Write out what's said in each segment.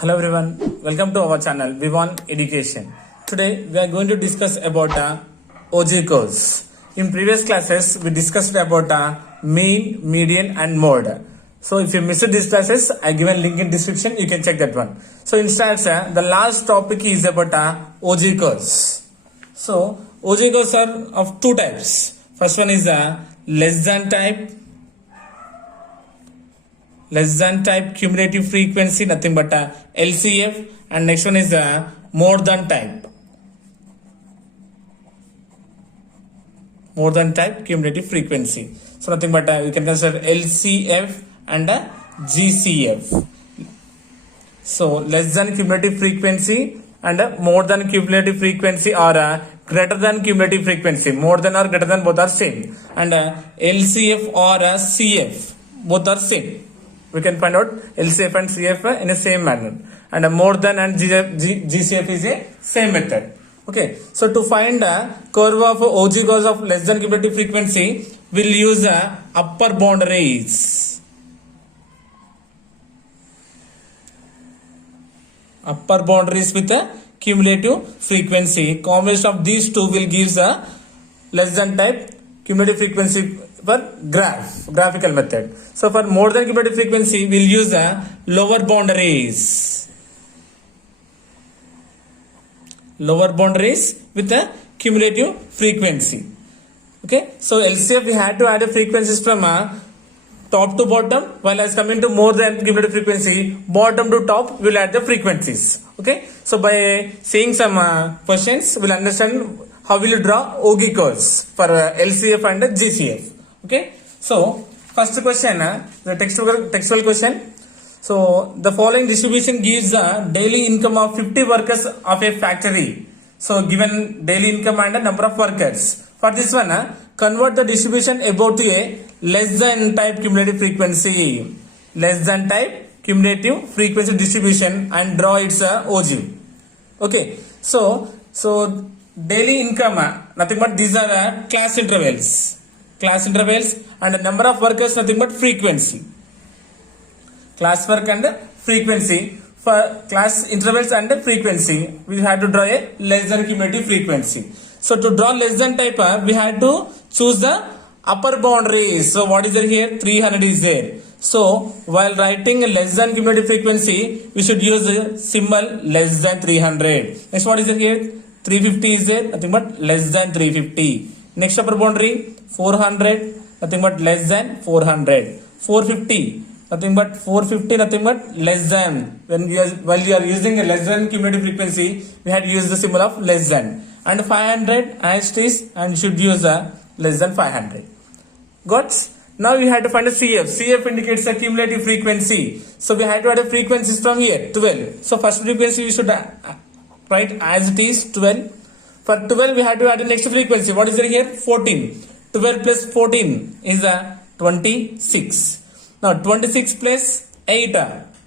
Hello everyone, welcome to our channel Vivan Education. Today we are going to discuss about OG course. In previous classes we discussed about mean, median and mode. So if you missed these classes, I given link in description, you can check that one. So instead the last topic is about OG course. So OG course are of two types. First one is less than type cumulative frequency, nothing but LCF, and next one is more than type cumulative frequency. So nothing but you can consider LCF and GCF. So less than cumulative frequency and more than cumulative frequency or greater than cumulative frequency. More than or greater than both are same, and LCF or CF both are same. We can find out LCF and CF in the same manner, and more than and GCF is a same method. Okay, so to find a curve of OG curve of less than cumulative frequency, we'll use upper boundaries. Upper boundaries with a cumulative frequency. Combination of these two will give the less than type cumulative frequency for graphical method. So for more than cumulative frequency, we'll use lower boundaries with a cumulative frequency. Okay, so LCF we had to add a frequencies from top to bottom, while as coming to more than cumulative frequency, bottom to top we'll add the frequencies. Okay, so by seeing some questions, we'll understand how will you draw OG curves for LCF and GCF. Okay, so first question, the textual question. So the following distribution gives the daily income of 50 workers of a factory. So given daily income and the number of workers. For this one, convert the distribution above to a less than type cumulative frequency. Less than type cumulative frequency distribution and draw its OG. Okay, so daily income, nothing but these are class intervals and the number of workers, nothing but frequency. Class work and frequency. For class intervals and frequency, we had to draw a less than cumulative frequency. So to draw less than type, we had to choose the upper boundaries. So what is there here? 300 is there. So while writing less than cumulative frequency, we should use the symbol less than 300. Next, what is there here? 350 is there, nothing but less than 350. Next upper boundary 400, nothing but less than 400. 450, nothing but 450, nothing but less than. While you are using a less than cumulative frequency, we had to use the symbol of less than. And 500 as it is, and should use a less than 500. Got? Now we had to find a CF. CF indicates a cumulative frequency. So we had to add a frequencies from here 12. So first frequency we should write as it is 12. For 12 we had to add the next frequency. What is there here? 14. 12 plus 14 is 26. Now 26 plus 8,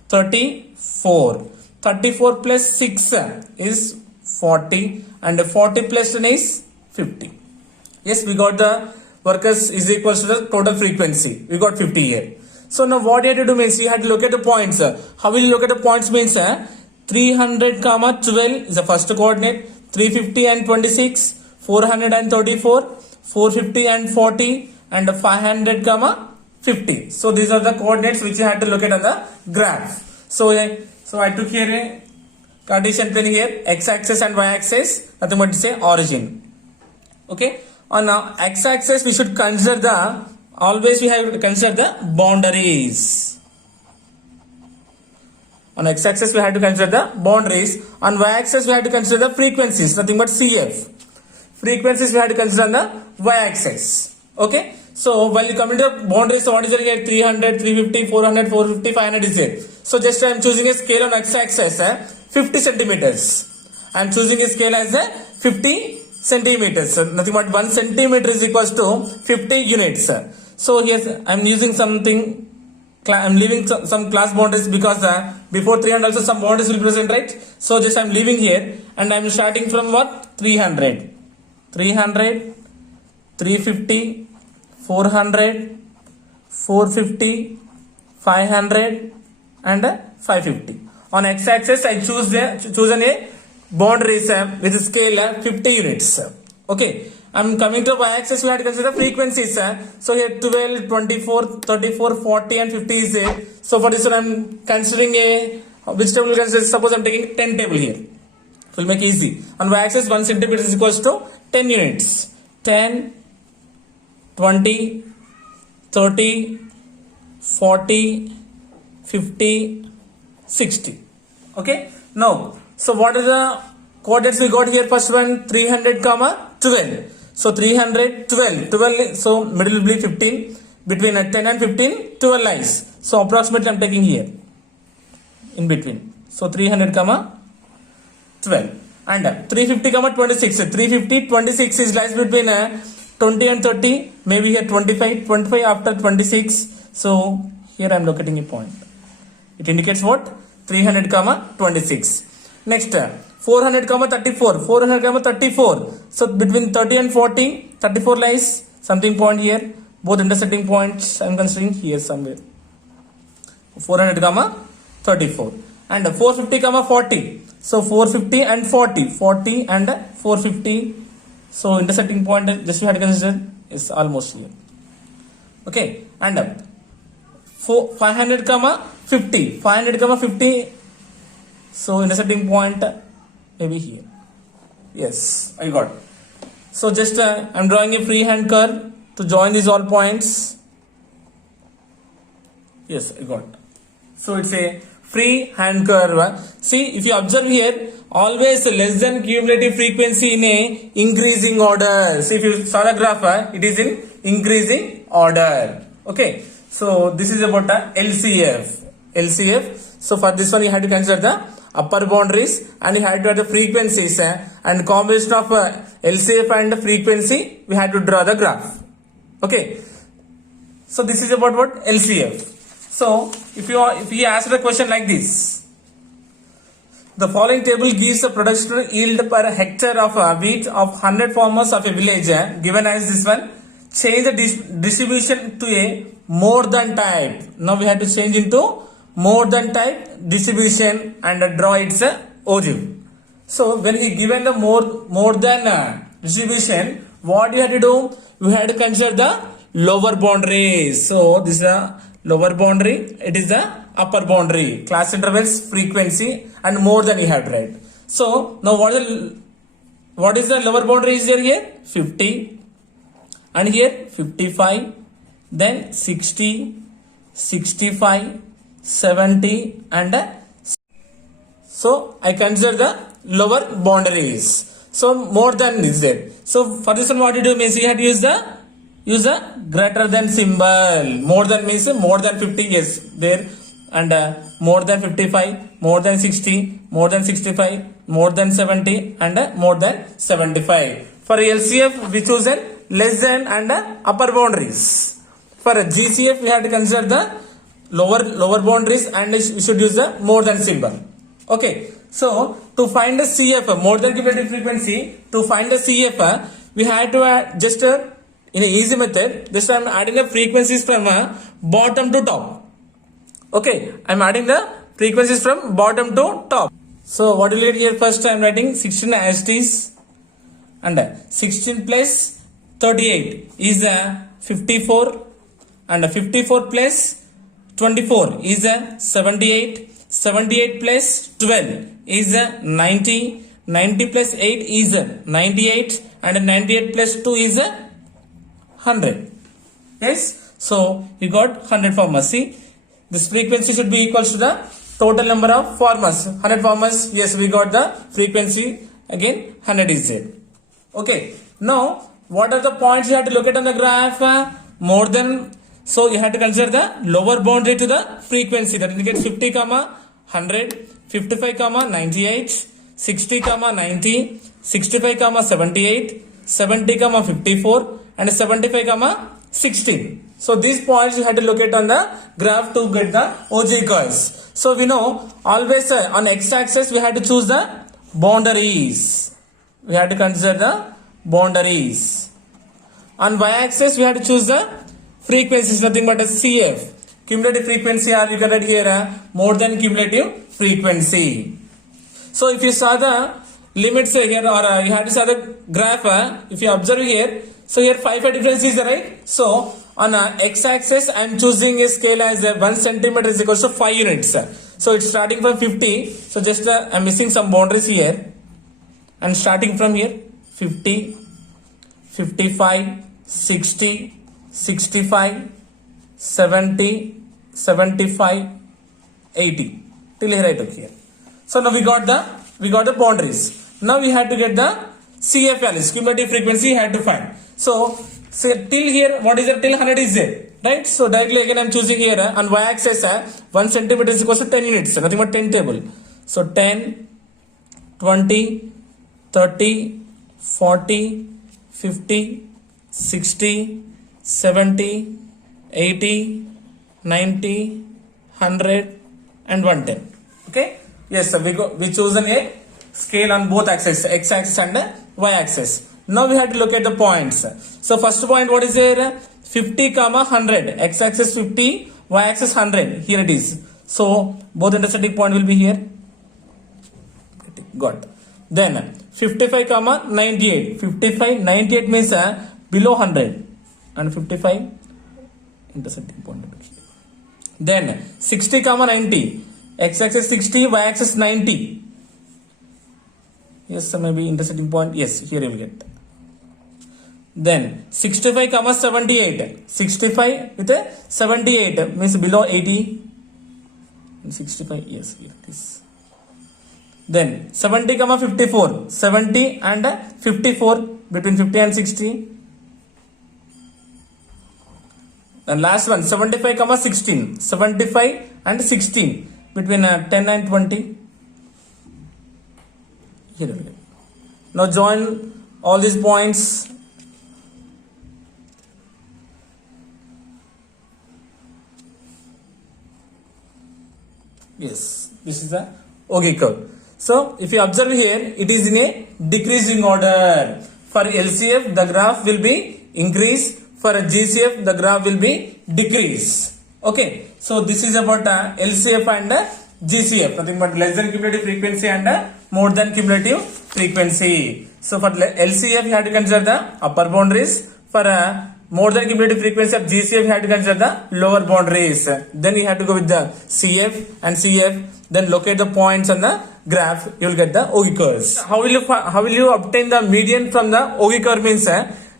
34. 34 plus 6 is 40, and 40 plus 10 is 50. Yes, we got the workers is equal to the total frequency. We got 50 here. So now what you have to do means you have to look at the points. How will you look at the points means 300 comma 12 is the first coordinate, 350 and 26, 400 and 34, 450 and 40, and 500 comma 50. So these are the coordinates which you had to look at on the graph. So I took here a Cartesian plane here, x-axis and y-axis, nothing but to say origin. Okay, on x-axis we should consider always we have to consider the boundaries. On x-axis we have to consider the boundaries. On y-axis we have to consider the frequencies, nothing but CF. Frequencies we have to consider on the y-axis. Okay, so while you come into the boundaries, so what is there here? 300, 350, 400, 450, 500 is there. So just I am choosing a scale on x-axis 50 centimeters. I am choosing a scale as 50 centimeters. So nothing but 1 centimeter is equals to 50 units. So here I am using something. I am leaving some class boundaries because before 300 also some boundaries will be present, right? So just I am leaving here and I am starting from what? 300, 350, 400, 450, 500 and 550. On x-axis, I choose a boundaries with scale 50 units. Okay. I'm coming to y-axis, we have to consider frequencies. So here 12, 24, 34, 40 and 50 is there. So for this one, I'm considering which table we consider? Suppose I'm taking 10 table here. So we'll make easy. On y-axis, 1 centimeter is equals to 10 units. 10, 20, 30, 40, 50, 60. Okay. Now, so what are the coordinates we got here? First one, 300, 12. So 300, 12, so middle will be 15, between 10 and 15, 12 lines. So approximately I'm taking here, in between. So 300, 12. And 350, 26. 350, 26 is lies between 20 and 30, maybe here 25 after 26. So here I'm locating a point. It indicates what? 300, 26. Next, 400, 34. 400, 34. So between 30 and 40, 34 lies. Something point here. Both intersecting points I'm considering here somewhere. 400, 34. And 450, 40. So 450 and 40. 40 and 450. So intersecting point just we had to consider is almost here. Okay. And 500, 50. 500, 50. So intersecting point maybe here. Yes, I got. So just I'm drawing a freehand curve to join these all points. Yes, I got. So it's a freehand curve. See, if you observe here, always less than cumulative frequency in a increasing order. See, if you saw the graph, it is in increasing order. Okay. So this is about LCF. LCF. So for this one, you have to consider the upper boundaries and you have to add the frequencies and combination of LCF and frequency, we have to draw the graph. Okay. So this is about what? LCF. So if you ask a question like this, the following table gives a production yield per hectare of wheat of 100 farmers of a village given as this one. Change the distribution to a more than type. Now we have to change into more than type distribution and draw its ogive. So when he given the more than distribution, what you have to do? You have to consider the lower boundary. So this is the lower boundary. It is the upper boundary. Class intervals, frequency, and more than you have to write. So now what is the lower boundary is there here? 50, and here 55, then 60, 65. 70 and so I consider the lower boundaries. So more than is there. So for this one, what you do means you have to use the greater than symbol. More than means more than 50 yes there, and more than 55, more than 60, more than 65, more than 70, and more than 75. For LCF we choose less than and upper boundaries. For GCF we have to consider the lower boundaries and we should use the more than symbol. Okay. So to find the CF, more than cumulative frequency, to find the CF, we have to add just in an easy method. This time I'm adding the frequencies from bottom to top. Okay. I'm adding the frequencies from bottom to top. So what will you get here? First I'm writing 16 as it is, and 16 plus 38 is 54, and 54 plus 24 is 78, 78 plus 12 is 90, 90 plus 8 is 98, and 98 plus 2 is 100. Yes, so you got 100 farmers. See, this frequency should be equal to the total number of farmers. 100 farmers, yes, we got the frequency again 100 is there. Okay, now what are the points you have to look at on the graph? More than. So you have to consider the lower boundary to the frequency that indicates 50, 100, 55, 98, 60, 90, 65, 78, 70, 54, and 75, 16. So these points you have to locate on the graph to get the OG curves. So we know always on x-axis we have to choose the boundaries. We have to consider the boundaries. On y-axis we have to choose the frequency is nothing but a CF. Cumulative frequency, or you can write here more than cumulative frequency. So if you saw the limits here, or you have to saw the graph, if you observe here, so here 5 difference is there, right? So on x-axis I am choosing a scale as 1 centimeter is equals to 5 units. So it's starting from 50. So just I am missing some boundaries here, and starting from here 50, 55, 60, 65, 70, 75, 80 till here I took here. So now we got the boundaries. Now we had to get the CF values, cumulative frequency had to find. So say till here, what is there till 100 is there, right? So directly again I am choosing here on y-axis 1 centimeter is equals to 10 units, nothing but 10 table. So 10, 20, 30, 40, 50, 60, 70, 80, 90, 100 and 110. Okay, yes sir, we chosen a scale on both axes, x-axis and y-axis. Now we have to look at the points. So first point, what is there? 50, 100. X-axis 50, y-axis 100. Here it is. So both intersecting point will be here. Got. Then 55, 98. 55, 98 means below 100, and 55 intersecting point will be here. Then 60, 90. X-axis 60, y-axis 90. Yes, so maybe intersecting point. Yes, here you will get. Then 65, 78. 65 with a 78 means below 80. 65, yes, here it is. Then 70, 54. 70 and 54, between 50 and 60. And last one 75, 16. 75 and 16, between 10 and 20. Here we go. Now join all these points. Yes, this is the Ogee curve. So if you observe here, it is in a decreasing order. For LCF, the graph will be increase. For GCF, the graph will be decrease. Okay, so this is about LCF and GCF, nothing but less than cumulative frequency and more than cumulative frequency. So for LCF, you have to consider the upper boundaries. For more than cumulative frequency of GCF, you have to consider the lower boundaries. Then you have to go with the CF and CF. Then locate the points on the graph. You will get the Ogee curves. How will you obtain the median from the Ogee curve? Means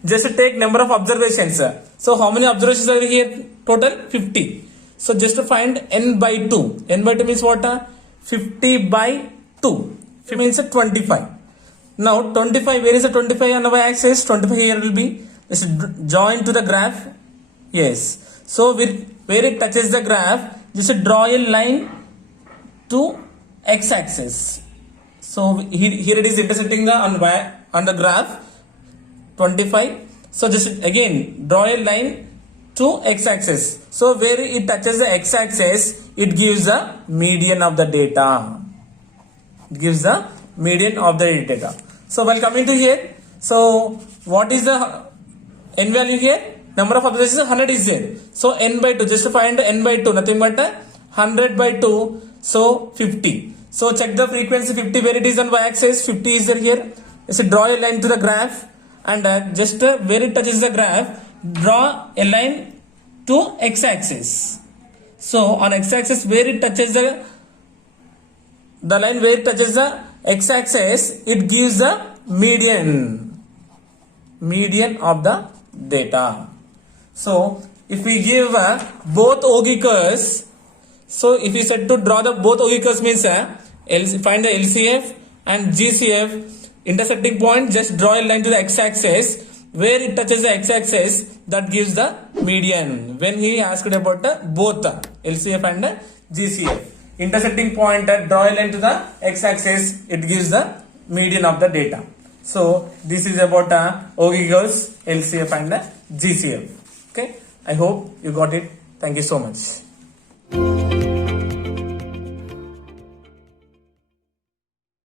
just take number of observations. So how many observations are here? Total 50. So just to find n by 2. N by 2 means what? 50 by 2. 50 means 25. Now 25, where is the 25 on the y-axis? 25 here will be. Just join to the graph. Yes. So where it touches the graph, just draw a line to x-axis. So here it is intersecting on the graph 25. So just again draw a line to x-axis. So where it touches the x-axis, it gives the median of the data. It gives the median of the data. So while coming to here, so what is the n value here? Number of observations 100 is there. So n by 2, just to find n by 2, nothing but 100 by 2, so 50. So check the frequency 50, where it is on y-axis, 50 is there here. So draw a line to the graph, and just where it touches the graph, draw a line to x-axis. So on x-axis, where it touches the line where it touches the x-axis, it gives the median of the data. So if we give both Ogee curves, so if you said to draw the both Ogee curves means find the LCF and GCF intersecting point, just draw a line to the x-axis. Where it touches the x-axis, that gives the median. When he asked about both LCF and GCF, intersecting point, draw a line to the x-axis, it gives the median of the data. So this is about Ogee curves, LCF and GCF. Okay, I hope you got it. Thank you so much.